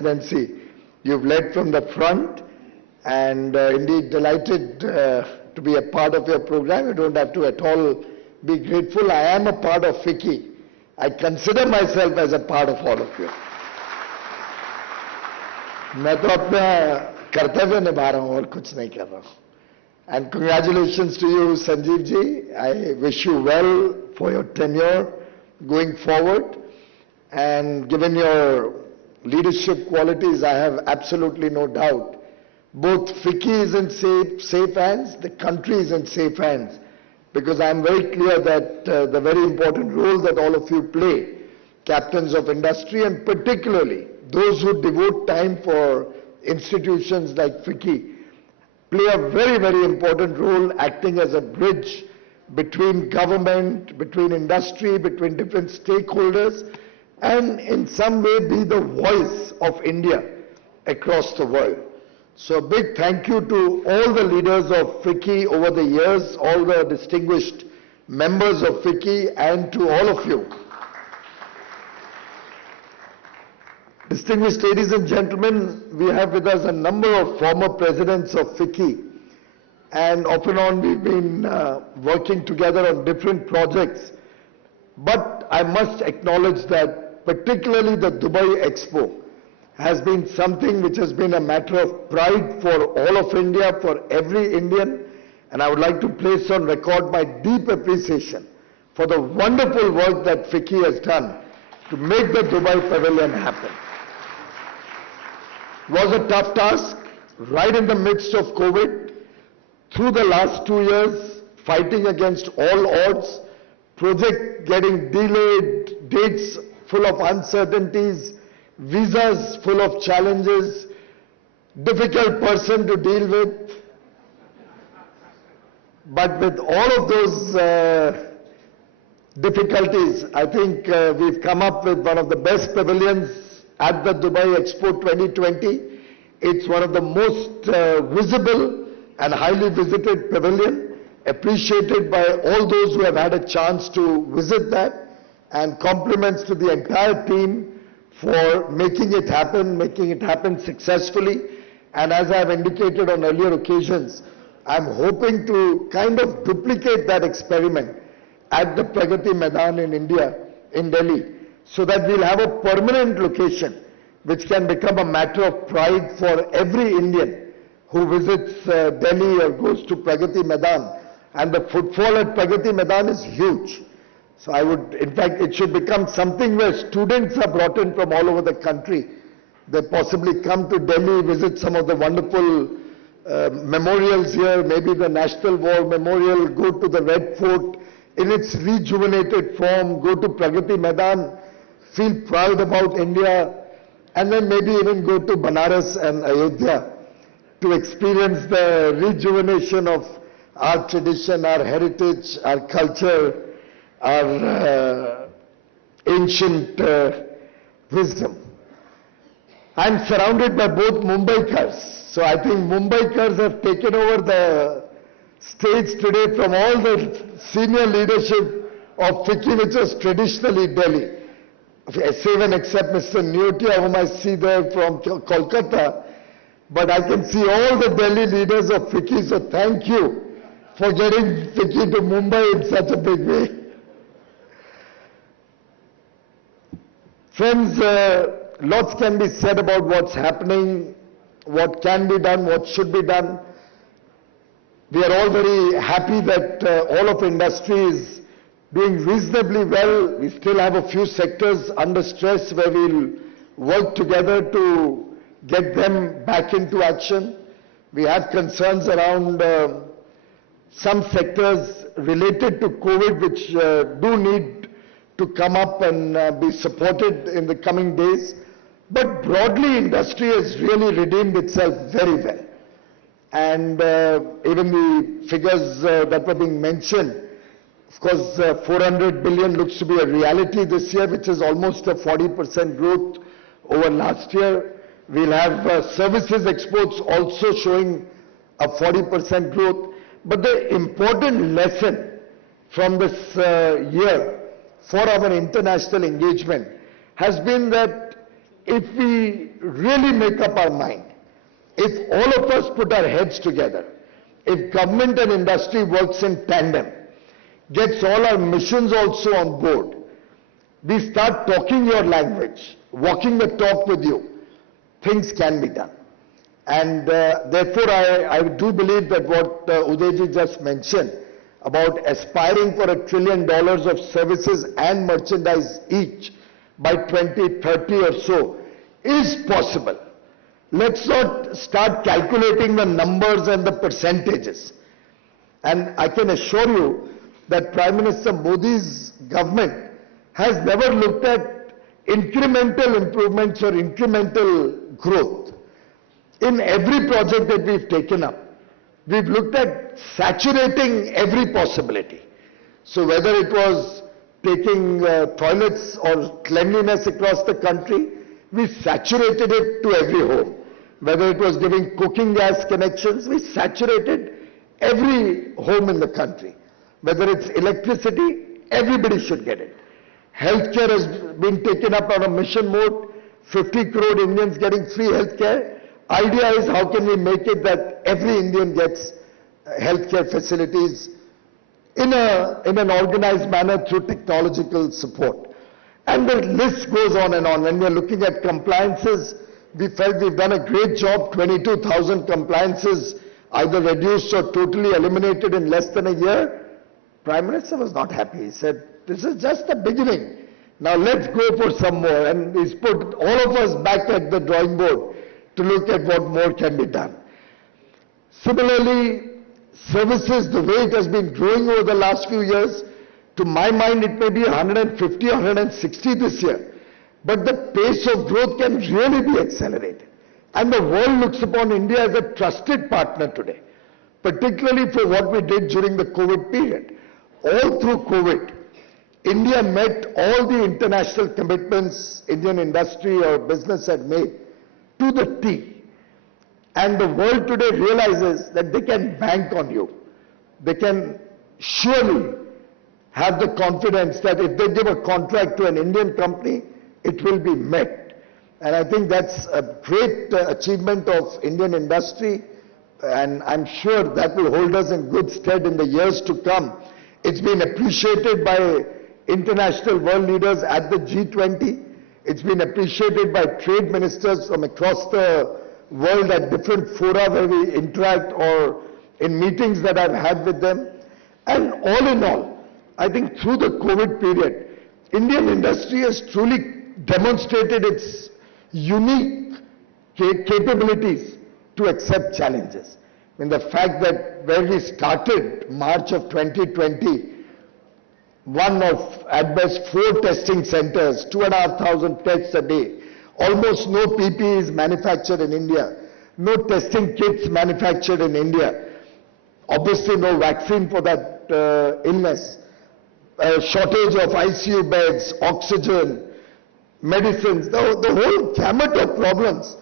presidency. You've led from the front, and indeed delighted to be a part of your program. You don't have to at all be grateful. I am a part of FICCI. I consider myself as a part of all of you. मैं तो अपना कर्तव्य निभा रहा हूँ और कुछ नहीं कर रहा हूँ. And congratulations to you, Sanjeev ji. I wish you well for your tenure going forward. And given your leadership qualities, I have absolutely no doubt. Both FICCI is in safe hands, the country is in safe hands. Because I am very clear that the very important role that all of you play, captains of industry, and particularly those who devote time for institutions like FICCI, play a very, very important role acting as a bridge between government, between industry, between different stakeholders, and in some way be the voice of India across the world. So a big thank you to all the leaders of FICCI over the years, all the distinguished members of FICCI, and to all of you. Distinguished ladies and gentlemen, we have with us a number of former presidents of FICCI, and off and on we've been working together on different projects. But I must acknowledge that particularly the Dubai Expo has been something which has been a matter of pride for all of India, for every Indian, and I would like to place on record my deep appreciation for the wonderful work that FICCI has done to make the Dubai Pavilion happen. It was a tough task, right in the midst of COVID, through the last 2 years, fighting against all odds, project getting delayed, dates full of uncertainties, visas full of challenges, difficult person to deal with. But with all of those difficulties, I think we've come up with one of the best pavilions at the Dubai Expo 2020. It's one of the most visible and highly visited pavilion, appreciated by all those who have had a chance to visit that, and compliments to the entire team for making it happen successfully. And as I've indicated on earlier occasions, I'm hoping to kind of duplicate that experiment at the Pragati Maidan in India, in Delhi, so that we'll have a permanent location which can become a matter of pride for every Indian who visits Delhi or goes to Pragati Maidan. And the footfall at Pragati Maidan is huge. So I would, in fact, it should become something where students are brought in from all over the country. They possibly come to Delhi, visit some of the wonderful memorials here, maybe the National War Memorial, go to the Red Fort in its rejuvenated form, go to Pragati Maidan, feel proud about India, and then maybe even go to Banaras and Ayodhya to experience the rejuvenation of our tradition, our heritage, our culture, our ancient wisdom. I'm surrounded by both Mumbaikars, so I think Mumbaikars have taken over the stage today from all the senior leadership of FICCI, which was traditionally Delhi. Even except Mr. Neotia, whom I see there from Kolkata, but I can see all the Delhi leaders of FICCI, so thank you for getting FICCI to Mumbai in such a big way. Friends, lots can be said about what's happening, what can be done, what should be done. We are all very happy that all of industry is doing reasonably well. We still have a few sectors under stress where we'll work together to get them back into action. We have concerns around some sectors related to COVID which do need to come up and be supported in the coming days. But broadly, industry has really redeemed itself very well. And even the figures that were being mentioned, of course, 400 billion looks to be a reality this year, which is almost a 40% growth over last year. We'll have services exports also showing a 40% growth. But the important lesson from this year for our international engagement has been that if we really make up our mind, if all of us put our heads together, if government and industry works in tandem, gets all our missions also on board, we start talking your language, walking the talk with you, things can be done. And therefore, I do believe that what Udayji just mentioned about aspiring for $1 trillion of services and merchandise each by 2030 or so is possible. Let's not start calculating the numbers and the percentages. And I can assure you that Prime Minister Modi's government has never looked at incremental improvements or incremental growth. In every project that we've taken up, we've looked at saturating every possibility. So whether it was taking toilets or cleanliness across the country, we saturated it to every home. Whether it was giving cooking gas connections, we saturated every home in the country. Whether it's electricity, everybody should get it. Healthcare has been taken up on a mission mode, 50 crore Indians getting free healthcare. Idea is how can we make it that every Indian gets healthcare facilities in an organized manner through technological support. And the list goes on and on. When we're looking at compliances, we felt we've done a great job, 22,000 compliances either reduced or totally eliminated in less than a year. Prime Minister was not happy. He said, this is just the beginning. Now let's go for some more. And he's put all of us back at the drawing board to look at what more can be done. Similarly, services, the way it has been growing over the last few years, to my mind it may be 150 or 160 this year. But the pace of growth can really be accelerated. And the world looks upon India as a trusted partner today, particularly for what we did during the COVID period. All through COVID, India met all the international commitments Indian industry or business had made to the T. And the world today realizes that they can bank on you. They can surely have the confidence that if they give a contract to an Indian company, it will be met. And I think that's a great achievement of Indian industry, and I'm sure that will hold us in good stead in the years to come. It's been appreciated by international world leaders at the G20. It's been appreciated by trade ministers from across the world at different fora where we interact or in meetings that I've had with them. And all in all, I think through the COVID period, Indian industry has truly demonstrated its unique capabilities to accept challenges. I mean, the fact that where we started March of 2020, one of at best 4 testing centers, 2,500 tests a day, almost no PPEs manufactured in India, no testing kits manufactured in India, obviously no vaccine for that illness, a shortage of ICU beds, oxygen, medicines, the whole gamut of problems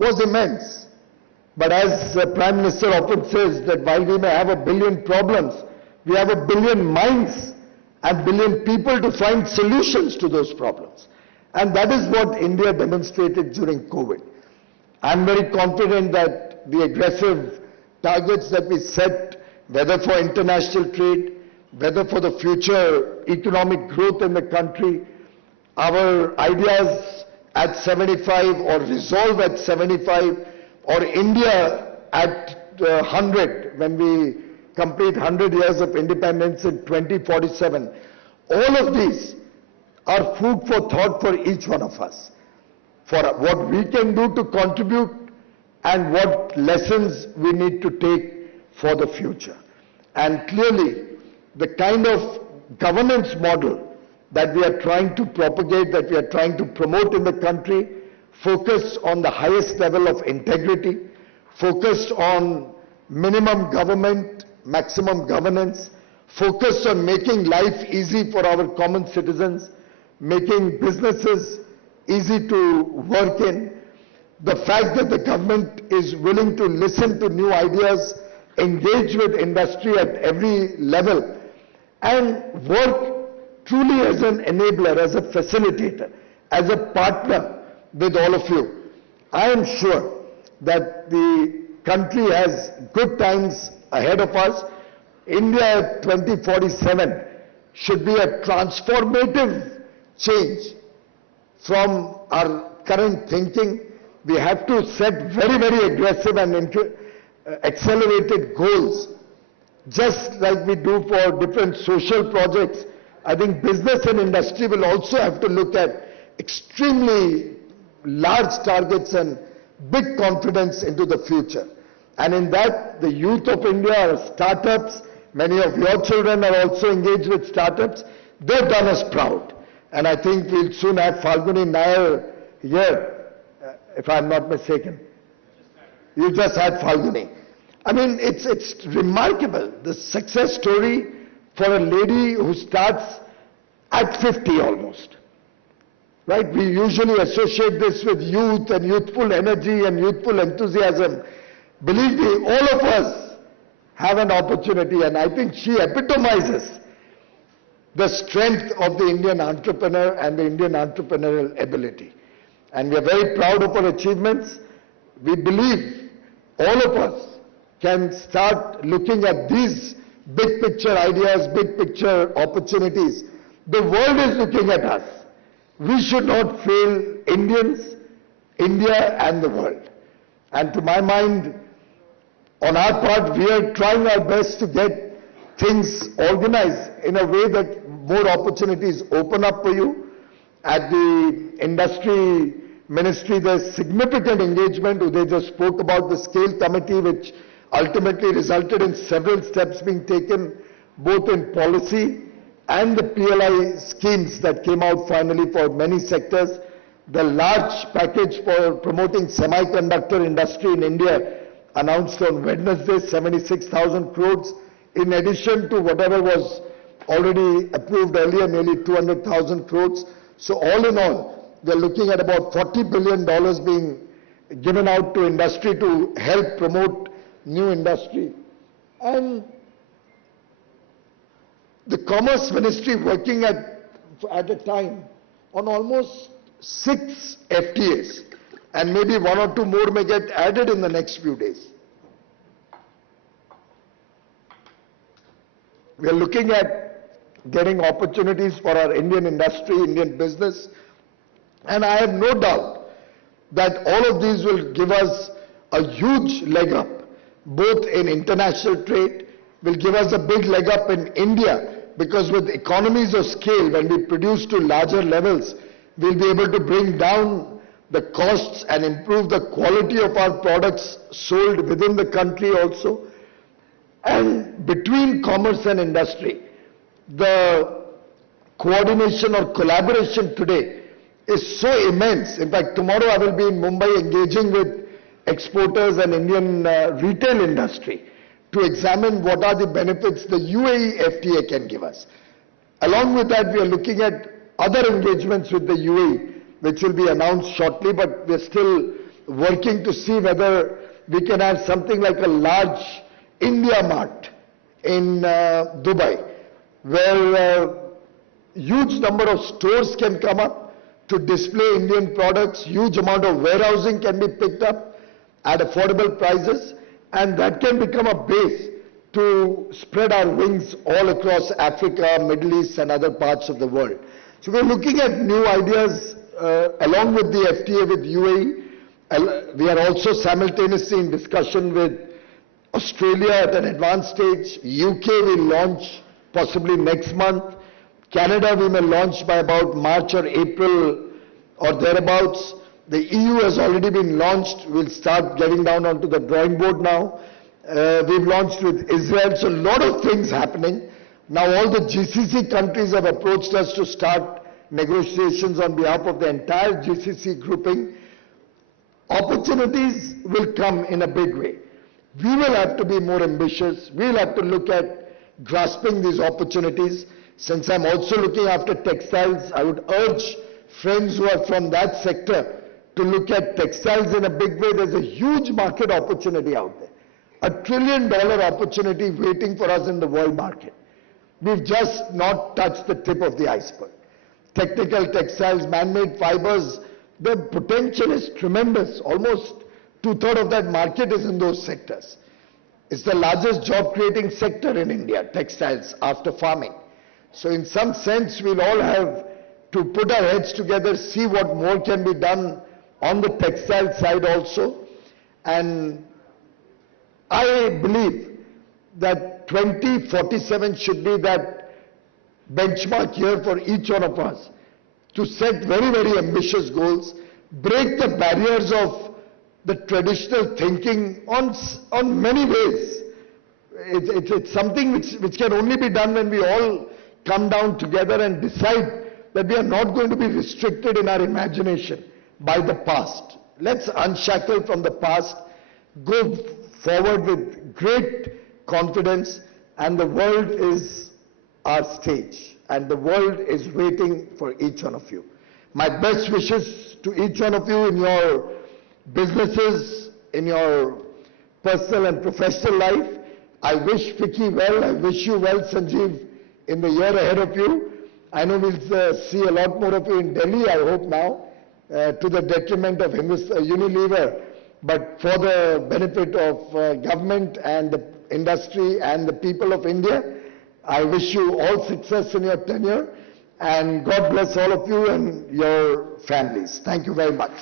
was immense. But as the Prime Minister often says that while we may have 1 billion problems, we have 1 billion minds and 1 billion people to find solutions to those problems. And that is what India demonstrated during COVID. I'm very confident that the aggressive targets that we set, whether for international trade, whether for the future economic growth in the country, our ideas at 75 or resolve at 75 or India at 100 when we complete 100 years of independence in 2047, all of these are food for thought for each one of us, for what we can do to contribute and what lessons we need to take for the future. And clearly, the kind of governance model that we are trying to propagate, that we are trying to promote in the country, focused on the highest level of integrity, focused on minimum government, maximum governance, focused on making life easy for our common citizens, making businesses easy to work in. The fact that the government is willing to listen to new ideas, engage with industry at every level, and work truly as an enabler, as a facilitator, as a partner with all of you. I am sure that the country has good times ahead of us. India 2047 should be a transformative change from our current thinking. We have to set very, very aggressive and accelerated goals, just like we do for different social projects. I think business and industry will also have to look at extremely large targets and big confidence into the future. And in that, the youth of India are startups. Many of your children are also engaged with startups. They've done us proud. And I think we'll soon have Falguni Nair here, if I'm not mistaken. You just had Falguni. I mean, it's remarkable, the success story for a lady who starts at 50 almost. Right? We usually associate this with youth and youthful energy and youthful enthusiasm. Believe me, all of us have an opportunity, and I think she epitomizes the strength of the Indian entrepreneur and the Indian entrepreneurial ability. And we are very proud of her achievements. We believe all of us can start looking at these big picture ideas, big picture opportunities. The world is looking at us. We should not fail Indians, India and the world. And to my mind, on our part, we are trying our best to get things organized in a way that more opportunities open up for you. At the industry ministry, there's significant engagement. They just spoke about the scale committee, which ultimately resulted in several steps being taken, both in policy and the PLI schemes that came out finally for many sectors. The large package for promoting semiconductor industry in India announced on Wednesday, 76,000 crores, in addition to whatever was already approved earlier, nearly 200,000 crores. So all in all, we're looking at about $40 billion being given out to industry to help promote new industry. And the Commerce Ministry working at a time on almost 6 FTAs, and maybe 1 or 2 more may get added in the next few days. We are looking at getting opportunities for our Indian industry, Indian business, and I have no doubt that all of these will give us a huge leg up, both in international trade, will give us a big leg up in India, because with economies of scale, when we produce to larger levels, we'll be able to bring down the costs and improve the quality of our products sold within the country also. And between commerce and industry, the coordination or collaboration today is so immense. In fact, tomorrow I will be in Mumbai engaging with exporters and Indian retail industry to examine what are the benefits the UAE FTA can give us. Along with that, we are looking at other engagements with the UAE, which will be announced shortly, but we're still working to see whether we can have something like a large India Mart in Dubai, where huge number of stores can come up to display Indian products, huge amount of warehousing can be picked up at affordable prices, and that can become a base to spread our wings all across Africa, Middle East and other parts of the world. So we're looking at new ideas along with the FTA with UAE. We are also simultaneously in discussion with Australia at an advanced stage. UK will launch possibly next month. Canada we may launch by about March or April or thereabouts. The EU has already been launched. We'll start getting down onto the drawing board now. We've launched with Israel. So a lot of things happening. Now all the GCC countries have approached us to start negotiations on behalf of the entire GCC grouping. Opportunities will come in a big way. We will have to be more ambitious. We will have to look at grasping these opportunities. Since I'm also looking after textiles, I would urge friends who are from that sector to look at textiles in a big way. There's a huge market opportunity out there. $1 trillion opportunity waiting for us in the world market. We've just not touched the tip of the iceberg. Technical textiles, man-made fibers, The potential is tremendous. Almost two-thirds of that market is in those sectors. It's the largest job-creating sector in India, textiles, after farming. So in some sense, we'll all have to put our heads together, see what more can be done on the textile side also. And I believe that 2047 should be that benchmark year for each one of us to set very, very ambitious goals, break the barriers of the traditional thinking on many ways. It's something which can only be done when we all come down together and decide that we are not going to be restricted in our imagination by the past. Let's unshackle from the past, go forward with great confidence, and the world is our stage, and the world is waiting for each one of you. My best wishes to each one of you in your businesses, in your personal and professional life. I wish FICCI well. I wish you well, Sanjeev, in the year ahead of you. I know we'll see a lot more of you in Delhi, I hope now, to the detriment of Unilever, but for the benefit of government and the industry and the people of India. I wish you all success in your tenure, and God bless all of you and your families. Thank you very much.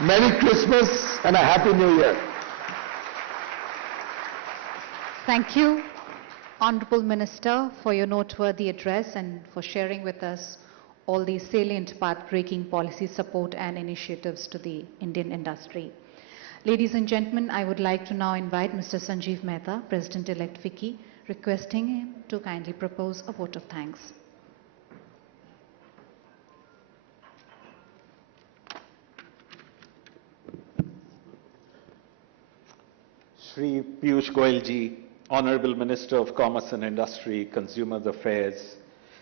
Merry Christmas and a Happy New Year. Thank you, Honorable Minister, for your noteworthy address and for sharing with us all the salient path-breaking policy support and initiatives to the Indian industry. Ladies and gentlemen, I would like to now invite Mr. Sanjeev Mehta, President-elect FICCI, requesting him to kindly propose a vote of thanks. Shri Piyush Goyal ji, Honorable Minister of Commerce and Industry, Consumers Affairs,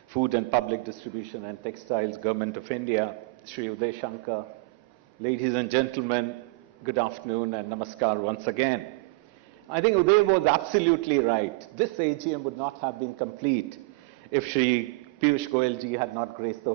Food and Public Distribution and Textiles, Government of India, Shri Uday Shankar, ladies and gentlemen, good afternoon and namaskar once again. I think Uday was absolutely right. This AGM would not have been complete if Shri Piyush Goyal ji had not graced the